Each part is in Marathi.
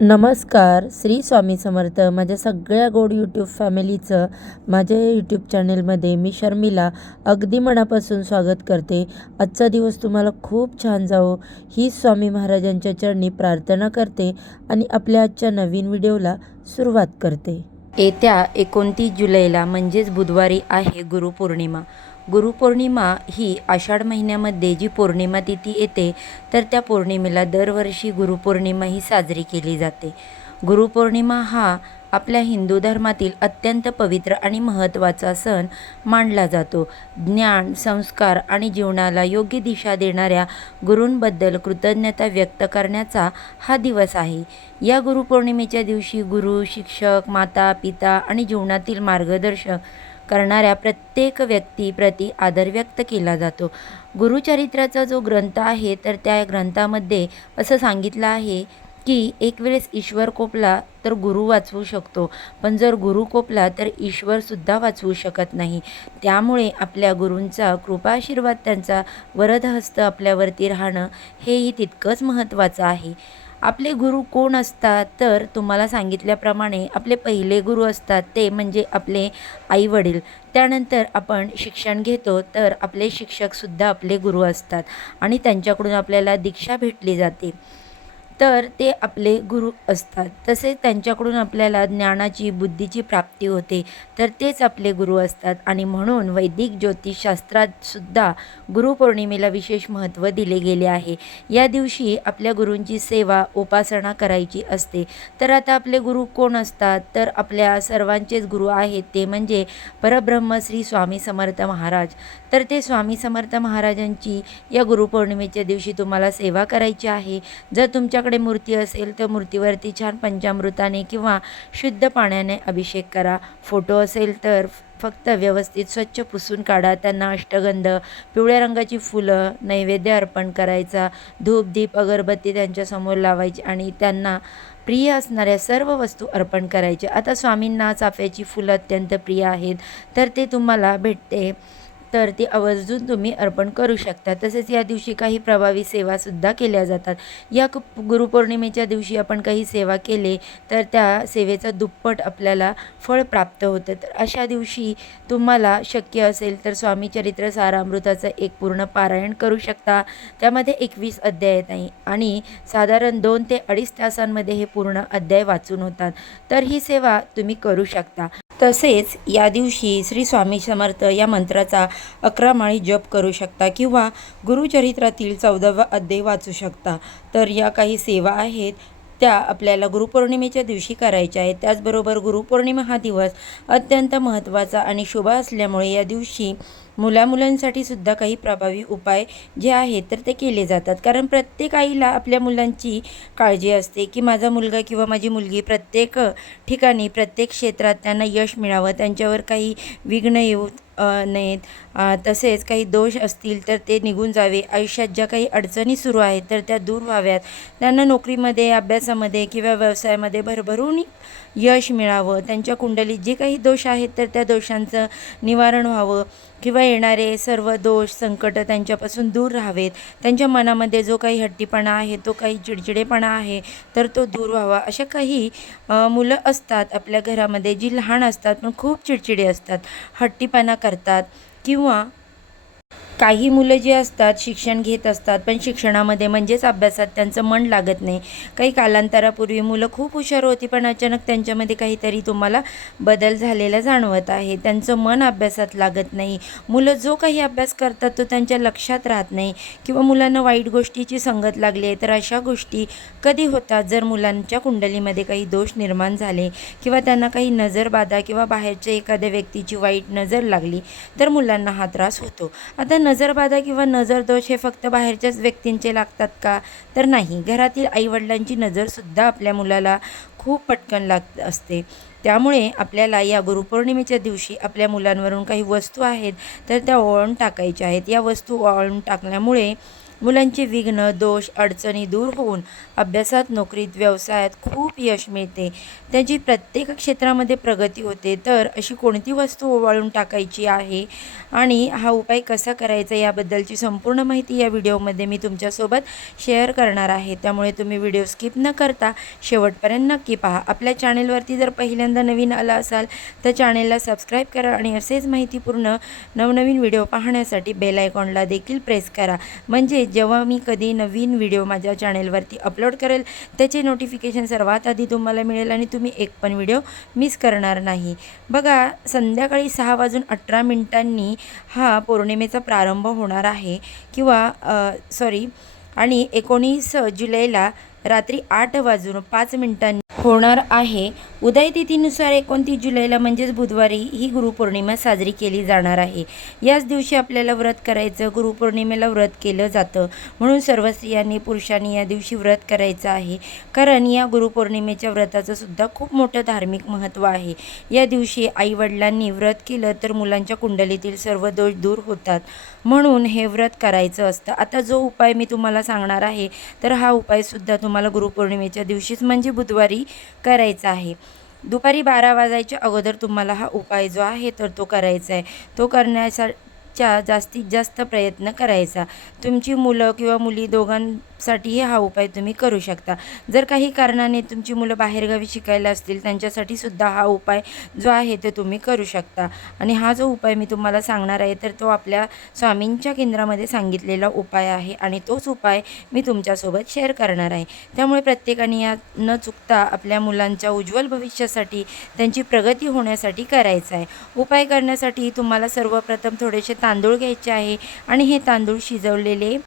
नमस्कार. श्री स्वामी समर्थ. माझ्या सगळ्या गोड यूट्यूब फॅमिलीचं माझ्या यूट्यूब चॅनलमध्ये मी शर्मिला अगदी मनापासून स्वागत करते. आजचा दिवस तुम्हाला खूप छान जावो ही स्वामी महाराजांच्या चरणी प्रार्थना करते आणि आपल्या आजच्या नवीन व्हिडिओला सुरुवात करते. येत्या 29 जुलैला म्हणजेच बुधवारी आहे गुरुपौर्णिमा. गुरुपौर्णिमा ही आषाढ महिन्यामध्ये जी पौर्णिमा तिथी येते तर त्या पौर्णिमेला दरवर्षी गुरुपौर्णिमा ही साजरी केली जाते. गुरुपौर्णिमा हा आपल्या हिंदू धर्मातील अत्यंत पवित्र आणि महत्त्वाचा सण मानला जातो. ज्ञान, संस्कार आणि जीवनाला योग्य दिशा देणाऱ्या गुरूंबद्दल कृतज्ञता व्यक्त करण्याचा हा दिवस आहे. या गुरुपौर्णिमेच्या दिवशी गुरु, शिक्षक, माता, पिता आणि जीवनातील मार्गदर्शक करणाऱ्या प्रत्येक व्यक्तीप्रती आदर व्यक्त केला जातो. गुरुचरित्राचा जो ग्रंथ आहे तर त्या ग्रंथामध्ये असं सांगितलं आहे की एक वेळेस ईश्वर कोपला तर गुरु वाचवू शकतो, पण जर गुरु कोपला तर ईश्वरसुद्धा वाचवू शकत नाही. त्यामुळे आपल्या गुरूंचा कृपाशीर्वाद, त्यांचा वरदहस्त आपल्यावरती राहणं हेही तितकंच महत्त्वाचं आहे. आपले गुरु कोण असतात तर तुम्हाला सांगितल्याप्रमाणे आपले पहिले गुरु असतात ते म्हणजे आपले आई-वडील. त्यानंतर आपण शिक्षण घेतो तर आपले शिक्षकसुद्धा आपले गुरु असतात आणि त्यांच्याकडून आपल्याला दीक्षा भेटली जाते, तर ते आपले गुरु असतात. तसेच त्यांच्याकडून आपल्याला ज्ञानाची, बुद्धीची प्राप्ती होते, तर तेच आपले गुरु असतात. आणि म्हणून वैदिक ज्योतिषशास्त्रात सुद्धा गुरुपौर्णिमेला विशेष महत्त्व दिले गेले आहे. या दिवशी आपल्या गुरूंची सेवा, उपासना करायची असते. तर आता आपले गुरु कोण असतात तर आपल्या सर्वांचेच गुरु आहेत ते म्हणजे परब्रह्म श्री स्वामी समर्थ महाराज. तर ते स्वामी समर्थ महाराजांची या गुरुपौर्णिमेच्या दिवशी तुम्हाला सेवा करायची आहे. जर तुमच्याकडे मूर्ती असेल तर मूर्तीवरती छान पंचामृताने किंवा शुद्ध पाण्याने अभिषेक करा. फोटो असेल तर फक्त व्यवस्थित स्वच्छ पुसून काढा. त्यांना अष्टगंध, पिवळ्या रंगाची फुलं, नैवेद्य अर्पण करायचा, धूप, दीप, अगरबत्ती त्यांच्यासमोर लावायची आणि त्यांना प्रिय असणाऱ्या सर्व वस्तू अर्पण करायच्या. आता स्वामींना चाफ्याची फुलं अत्यंत प्रिय आहेत, तर ते तुम्हाला भेटते तर ती आवर्जून तुम्ही अर्पण करू शकता. तसेच या दिवशी काही प्रभावी सेवासुद्धा केल्या जातात. या गुरुपौर्णिमेच्या दिवशी आपण काही सेवा केले तर त्या सेवेचं दुप्पट आपल्याला फळ प्राप्त होतं. तर अशा दिवशी तुम्हाला शक्य असेल तर स्वामी चरित्र सारामृताचं एक पूर्ण पारायण करू शकता. त्यामध्ये 21 अध्याय आहेत आणि साधारण 2 ते 2.5 तासांमध्ये हे पूर्ण अध्याय वाचून होतात. तर ही सेवा तुम्ही करू शकता. तसेच या दिवशी श्री स्वामी समर्थ या मंत्राचा 11 माळी जप करू शकता किंवा गुरुचरित्रातील 14वा अध्याय वाचू शकता. तर या काही सेवा आहेत त्या आपल्याला गुरुपौर्णिमेच्या दिवशी करायच्या आहेत. त्याचबरोबर गुरुपौर्णिमा हा दिवस अत्यंत महत्त्वाचा आणि शुभ असल्यामुळे या दिवशी मुलांसाठी सुद्धा काही प्रभावी उपाय जे आहेत तर ते केले जातात. कारण प्रत्येक आईला आपल्या मुलांची काळजी असते की माझा मुलगा किंवा माझी मुलगी प्रत्येक ठिकाणी, प्रत्येक क्षेत्रात त्यांना यश मिळावं, त्यांच्यावर काही विघ्न येऊ नयेत. तसेच काही दोष असतील तर ते निघून जावे. आयुष्यात ज्या काही अडचणी सुरू आहेत तर त्या दूर व्हाव्यात. त्यांना नोकरीमध्ये, अभ्यासामध्ये किंवा व्यवसायामध्ये भरभरून यश मिळावं. त्यांच्या कुंडलीत जे काही दोष आहेत तर त्या दोषांचं निवारण व्हावं किंवा येणारे सर्व दोष, संकट त्यांच्यापासून दूर राहावेत. त्यांच्या मनामध्ये जो काही हट्टीपणा आहे, तो काही चिडचिडेपणा आहे तर तो दूर व्हावा. अशा काही मुलं असतात आपल्या घरामध्ये जी लहान असतात पण खूप चिडचिडे असतात, हट्टीपणा करतात. किंवा काही मुलं जी असतात शिक्षण घेत असतात पण शिक्षणामध्ये म्हणजेच अभ्यासात त्यांचं मन लागत नाही. काही कालांतरापूर्वी मुलं खूप हुशार होती पण अचानक त्यांच्यामध्ये काहीतरी तुम्हाला बदल झालेला जाणवत आहे. त्यांचं मन अभ्यासात लागत नाही. मुलं जो काही अभ्यास करतात तो त्यांच्या लक्षात राहत नाही किंवा मुलांना वाईट गोष्टीची संगत लागली आहे. तर अशा गोष्टी कधी होतात जर मुलांच्या कुंडलीमध्ये काही दोष निर्माण झाले किंवा त्यांना काही नजरबाधा किंवा बाहेरच्या एखाद्या व्यक्तीची वाईट नजर लागली तर मुलांना हा त्रास होतो. आता नजरबाधा किंवा नजरदोष हे फक्त बाहेरच्याच व्यक्तींचे लागतात का तर नाही. घरातील आईवडिलांची नजरसुद्धा आपल्या मुलाला खूप पटकन लागत असते. त्यामुळे आपल्याला या गुरुपौर्णिमेच्या दिवशी आपल्या मुलांवरून काही वस्तू आहेत तर त्या ओवाळून टाकायच्या आहेत. या वस्तू ओवाळून टाकल्यामुळे मुलांचे विघ्न, दोष, अडचणी दूर होऊन अभ्यासात, नोकरीत, व्यवसायात खूप यश मिळते. त्यांची प्रत्येक क्षेत्रामध्ये प्रगती होते. तर अशी कोणती वस्तू ओवाळून टाकायची आहे आणि हा उपाय कसा करायचा याबद्दलची संपूर्ण माहिती या व्हिडिओमध्ये मी तुमच्यासोबत शेअर करणार आहे. त्यामुळे तुम्ही व्हिडिओ स्किप न करता शेवटपर्यंत नक्की पहा. आपल्या चॅनेलवरती जर पहिल्यांदा नवीन आला असाल तर चॅनेलला सबस्क्राईब करा आणि असेच माहितीपूर्ण नवनवीन व्हिडिओ पाहण्यासाठी बेल आयकॉनला देखील प्रेस करा. म्हणजे जेव्हा मी कधी नवीन व्हिडिओ माझ्या चॅनेलवरती अपलोड करेल त्याचे नोटिफिकेशन सर्वात आधी तुम्हाला मिळेल आणि तुम्ही एक पण व्हिडिओ मिस करणार नाही. बघा, संध्याकाळी 6:18 हा पौर्णिमेचा प्रारंभ होणार आहे आणि 19 जुलैला रात्री 8:05 होणार आहे. उदय तिथीनुसार 29 जुलैला म्हणजेच बुधवारी ही गुरुपौर्णिमा साजरी केली जाणार आहे. याच दिवशी आपल्याला व्रत करायचं. गुरुपौर्णिमेला व्रत केलं जातं म्हणून सर्व स्त्रियांनी, पुरुषांनी या दिवशी व्रत करायचं आहे. कारण या गुरुपौर्णिमेच्या व्रताचं सुद्धा खूप मोठं धार्मिक महत्त्व आहे. या दिवशी आईवडिलांनी व्रत केलं तर मुलांच्या कुंडलीतील सर्व दोष दूर होतात म्हणून हे व्रत करायचं असतं. आता जो उपाय मी तुम्हाला सांगणार आहे तर हा उपायसुद्धा तुम्हाला गुरुपौर्णिमेच्या दिवशीच म्हणजे बुधवारी करायचा आहे. दुपारी 12 वाजायच्या अगोदर तुम्हाला हा उपाय जो आहे तर तो करायचा आहे. तो करण्याचा जास्तीत जास्त प्रयत्न करायचा. तुमची मुलं किंवा मुली दोघांसाठीही हा उपाय तुम्ही करू शकता. जर काही कारणाने तुमची मुलं बाहेरगावी शिकायला असतील त्यांच्यासाठी सुद्धा हा उपाय जो आहे ते तुम्ही करू शकता. आणि हा जो उपाय मी तुम्हाला सांगणार आहे तर तो आपल्या स्वामींच्या केंद्रामध्ये सांगितलेला उपाय आहे आणि तोच उपाय मी तुमच्यासोबत शेअर करणार आहे. त्यामुळे प्रत्येकाने या न चुकता आपल्या मुलांच्या उज्ज्वल भविष्यासाठी, त्यांची प्रगती होण्यासाठी करायचा आहे. उपाय करण्यासाठी तुम्हाला सर्वप्रथम थोडेसे तांदूळ घ्यायचे आहे आणि हे तांदूळ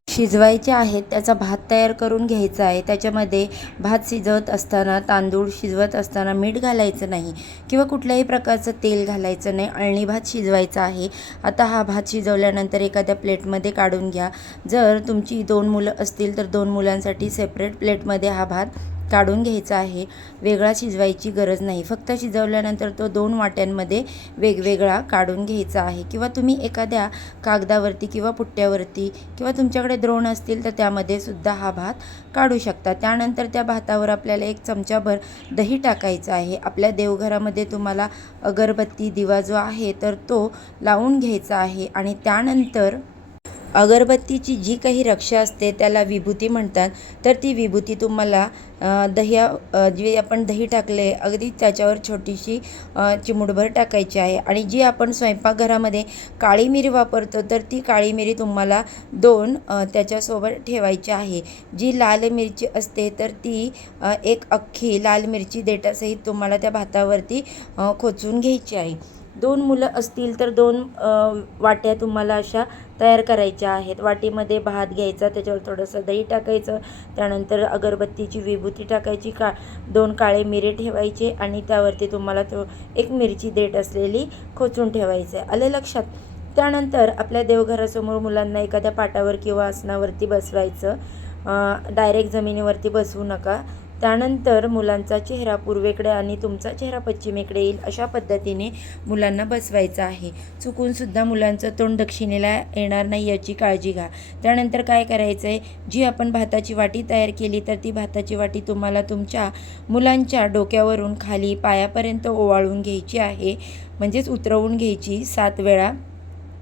शिजवायचे आहेत. त्याचा भात तयार करून घ्यायचा आहे. त्याच्यामध्ये भात शिजवत असताना, तांदूळ शिजवत असताना मीठ घालायचं नाही किंवा कुठल्याही प्रकारचं तेल घालायचं नाही. अळणी भात शिजवायचा आहे. आता हा भात शिजवल्यानंतर एखाद्या प्लेटमध्ये काढून घ्या. जर तुमची 2 मुलं असतील तर 2 मुलांसाठी सेपरेट प्लेटमध्ये हा भात काढून घ्यायचा आहे. वेगळा शिजवायची गरज नाही. फक्त शिजवल्यानंतर तो 2 वाट्यांमध्ये वेगवेगळा काढून घ्यायचा आहे. किंवा तुम्ही एखाद्या कागदावरती किंवा पुट्ट्यावरती किंवा तुमच्याकडे द्रोण असतील तर त्यामध्ये सुद्धा हा भात काढू शकता. त्यानंतर त्या भातावर आपल्याला 1 चमचाभर दही टाकायचं आहे. आपल्या देवघरामध्ये तुम्हाला अगरबत्ती, दिवा जो आहे तर तो लावून घ्यायचा आहे. आणि त्यानंतर अगरबत्तीची जी काही रक्षा असते त्याला विभूती म्हणतात. तर ती विभूती तुम्हाला जे आपण दही टाकले अगदी त्याच्यावर छोटीशी चिमूटभर टाकायची आहे. आणि जी आपण स्वयंपाकघरामध्ये काळी मिरी वापरतो तर ती काळी मिरी तुम्हाला 2 त्याच्यासोबत ठेवायची आहे. जी लाल मिरची असते तर ती 1 अख्खी लाल मिरची देठासहित तुम्हाला त्या भातावरती खोचून घ्यायची आहे. 2 मुलं असतील तर 2 वाट्या तुम्हाला अशा तयार करायच्या आहेत. वाटीमध्ये भात घ्यायचा, त्याच्यावर थोडंसं दही टाकायचं, त्यानंतर अगरबत्तीची विभूती टाकायची, 2 काळे मिरे ठेवायचे आणि त्यावरती तुम्हाला 1 मिरची देठ असलेली खोचून ठेवायचं आहे. आलं लक्षात? त्यानंतर आपल्या देवघरासमोर मुलांना एखाद्या पाटावर किंवा आसनावरती बसवायचं. डायरेक्ट जमिनीवरती बसवू नका. त्यानंतर मुलांचा चेहरा पूर्वेकडे आणि तुमचा चेहरा पश्चिमेकडे येईल अशा पद्धतीने मुलांना बसवायचं आहे. चुकूनसुद्धा मुलांचं तोंड दक्षिणेला येणार नाही याची काळजी घ्या. त्यानंतर काय करायचं आहे, जी आपण भाताची वाटी तयार केली तर ती भाताची वाटी तुम्हाला तुमच्या मुलांच्या डोक्यावरून खाली पायापर्यंत ओवाळून घ्यायची आहे. म्हणजेच उतरवून घ्यायची 7 वेळा.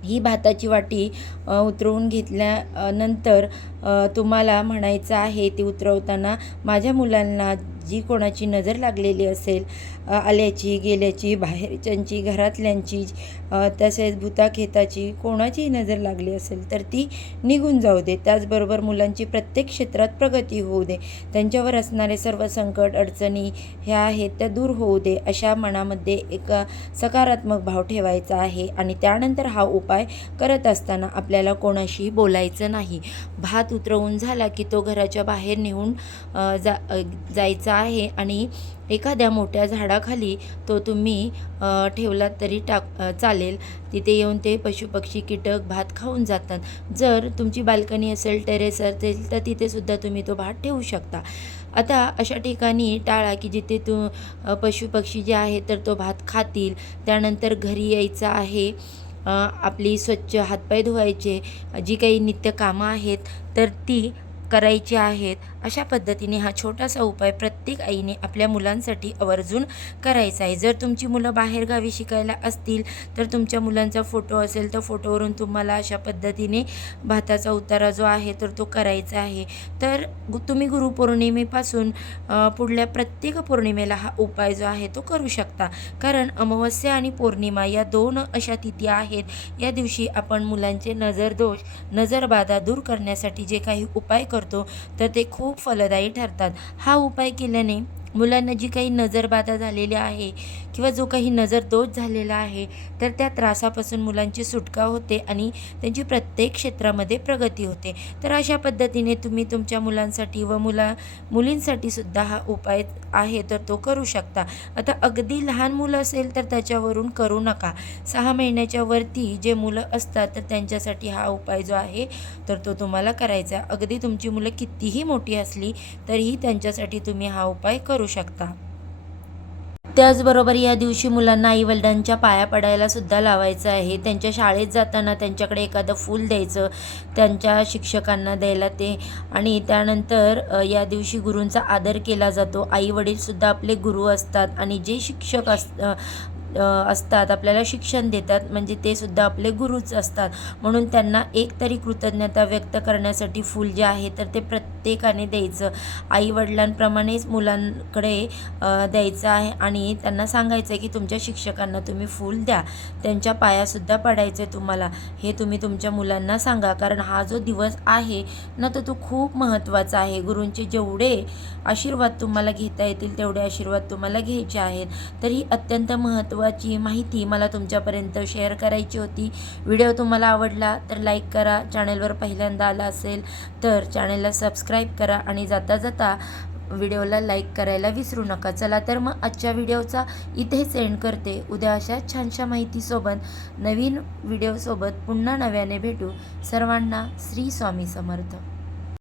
ही भाताची वाटी उतरवून घेतल्यानंतर तुम्हाला म्हणायचं आहे ती उतरवताना, माझ्या मुलांना जी कोणाची नजर लागलेली असेल, आल्याची, गेल्याची, बाहेरच्यांची, घरातल्यांची, तसेच भूताखेताची कोणाचीही नजर लागली असेल तर ती निघून जाऊ दे. त्याचबरोबर मुलांची प्रत्येक क्षेत्रात प्रगती होऊ दे. त्यांच्यावर असणारे सर्व संकट, अडचणी ह्या आहेत त्या दूर होऊ दे. अशा मनामध्ये एक सकारात्मक भाव ठेवायचा आहे. आणि त्यानंतर हा उपाय करत असताना आपल्याला कोणाशीही बोलायचं नाही. भात उतरवून झाला की तो घराच्या बाहेर नेऊन जायचा आहे आणि एखाद्या मोठ्या झाडाखाली तो तुम्ही ठेवलात तरी चालेल. तिथे येऊन ते पशुपक्षी, कीटक भात खाऊन जातात. जर तुमची बाल्कनी असेल, टेरेस असेल तर तिथे सुद्धा तुम्ही तो भात ठेवू शकता. आता अशा ठिकाणी टाळा की जिथे पशुपक्षी जे आहे तर तो भात खातील. त्यानंतर घरी यायचं आहे आपली स्वच्छ हातपाय धुवायचे, जी काही नित्य कामं आहेत तर ती करायची आहेत. अशा पद्धतीने हा छोटासा उपाय प्रत्येक आईने आपल्या मुलांसाठी आवर्जून करायचा आहे. जर तुमची मुलं बाहेरगावी शिकायला असतील तर तुमच्या मुलांचा फोटो असेल तर फोटोवरून तुम्हाला अशा पद्धतीने भाताचा उतारा जो आहे तर तो करायचा आहे. तर तुम्ही गुरुपौर्णिमेपासून पुढल्या प्रत्येक पौर्णिमेला हा उपाय जो आहे तो करू शकता. कारण अमावस्या आणि पौर्णिमा या 2 अशा तिथी आहेत. या दिवशी आपण मुलांचे नजरदोष, नजरबाधा दूर करण्यासाठी जे काही उपाय करतो तर ते खूप फलदायी ठरतात. हा उपाय केल्याने मुलांना जी काही नजरबाधा झालेली आहे किंवा जो काही नजरदोष झालेला आहे तर त्या त्रासापासून मुलांची सुटका होते आणि त्यांची प्रत्येक क्षेत्रामध्ये प्रगती होते. तर अशा पद्धतीने तुम्ही तुमच्या मुलांसाठी व मुलींसाठी सुद्धा हा उपाय आहे तर तो करू शकता. आता अगदी लहान मुलं असेल तर त्याच्यावरून करू नका. 6 महिन्याच्या वरती जे मुलं असतात तर त्यांच्यासाठी हा उपाय जो आहे तर तो तुम्हाला करायचा आहे. अगदी तुमची मुलं कितीही मोठी असली तरीही त्यांच्यासाठी तुम्ही हा उपाय करू शकता. त्याचबरोबर या दिवशी मुलांना आईवडिलांच्या पाया पडायला सुद्धा लावायचं आहे. त्यांच्या शाळेत जाताना त्यांच्याकडे एखादं फूल द्यायचं, त्यांच्या शिक्षकांना द्यायला ते. आणि त्यानंतर या दिवशी गुरूंचा आदर केला जातो. आईवडीलसुद्धा आपले गुरु असतात आणि जे शिक्षक असतात आपल्याला शिक्षण देतात म्हणजे ते सुद्धा आपले गुरुच असतात. म्हणून त्यांना एक तरी कृतज्ञता व्यक्त करण्यासाठी फूल जे आहे तर ते प्रत्येकाने द्यायचं. आईवडिलांप्रमाणेच मुलांकडे द्यायचं आहे आणि त्यांना सांगायचं आहे की तुमच्या शिक्षकांना तुम्ही फूल द्या, त्यांच्या पायासुद्धा पडायचं आहे तुम्हाला. हे तुम्ही तुमच्या मुलांना सांगा. कारण हा जो दिवस आहे ना तर तो खूप महत्त्वाचा आहे. गुरूंचे जेवढे आशीर्वाद तुम्हाला घेता येतील तेवढे आशीर्वाद तुम्हाला घ्यायचे आहेत. तर ही अत्यंत महत्त्वाची माहिती मला तुमच्यापर्यंत शेअर करायची होती. व्हिडिओ तुम्हाला आवडला तर लाईक करा. चॅनलवर पहिल्यांदा आला असेल तर चॅनलला सबस्क्राईब करा आणि जाता जाता व्हिडिओला लाईक करायला विसरू नका. चला तर मग आजच्या व्हिडिओचा इथेच एंड करते. उद्या अशाच छानशा माहितीसोबत नवीन व्हिडिओसोबत पुन्हा नव्याने भेटू. सर्वांना श्री स्वामी समर्थ.